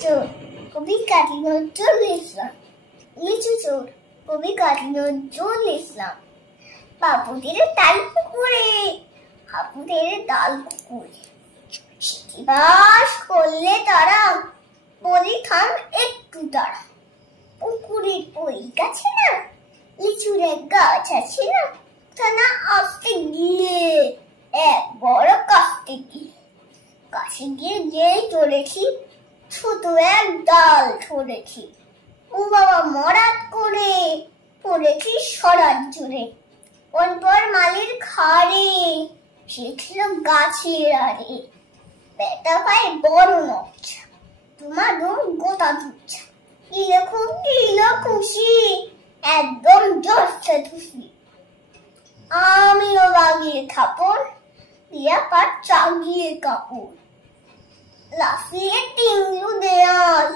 চোর কবি কাজী নজরুল ইসলাম। লিচু চোর কবি কাজী নজরুল ইসলাম। বাবুদের তাল পুকুরে হাবুদের ডাল পুকুরে বাস করলে তারা বলি থাম একটু দাঁড়া। পুকুরের ওই গাছে না লিচুর এক গাছ আছে না, তা না আসতে গিয়ে এক বড় কাস্তে গিয়ে কাছে গিয়ে যেই চড়েছি ছোট এক ডাল ধরেছি। ও বাবা মরাত করে পড়েছি সরাত জুড়ে। অন্তর মালির খাড়ে সে ছিল গাছের আড়ে। বেটা ভাই বড় নকছা তোমার গোটা দুচ্ছা। কিলো খুশি একদম জোরছে খুশি। আমিও বাগিয়ে থাপড় দিয়া পাট চাগিয়ে কাপড়। লাফিয়ে টিংলু দেয়াল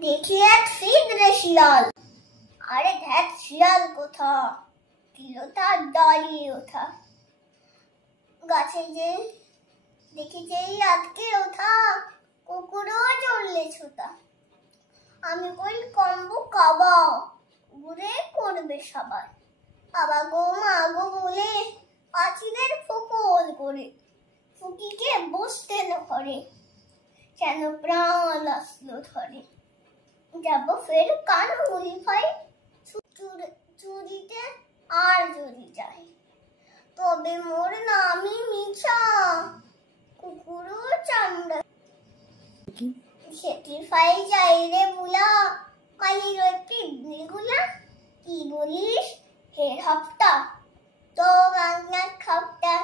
দেখি এক সিদ্রে শিয়াল। আরে ধ্যাত শিয়াল কোথা কিলো তার দাঁড়িয়ে ওঠা। গাছে যে দেখি যেই আটকে ওঠা কুকুরও চললে ছোটা। আমি কই কম্বু কাবা ঘুরে করবে সবাই। বাবা গো মা গো বলে পাখিদের ফোকল করে ফুকিকে বসতে না ঘরে যেন প্রাণ আসলো ধরে। যাব ফের কান মুড়ি ভাই চুরিতে আর যদি যাই তবে মোর নামই মিছা কুকুরও চামড়া। সেটি ফাই যাই রে বুলা কালির ওই পিগনি গুলা। কি বলিস হে হপ্তা তো গাঙ্গার খাপটা।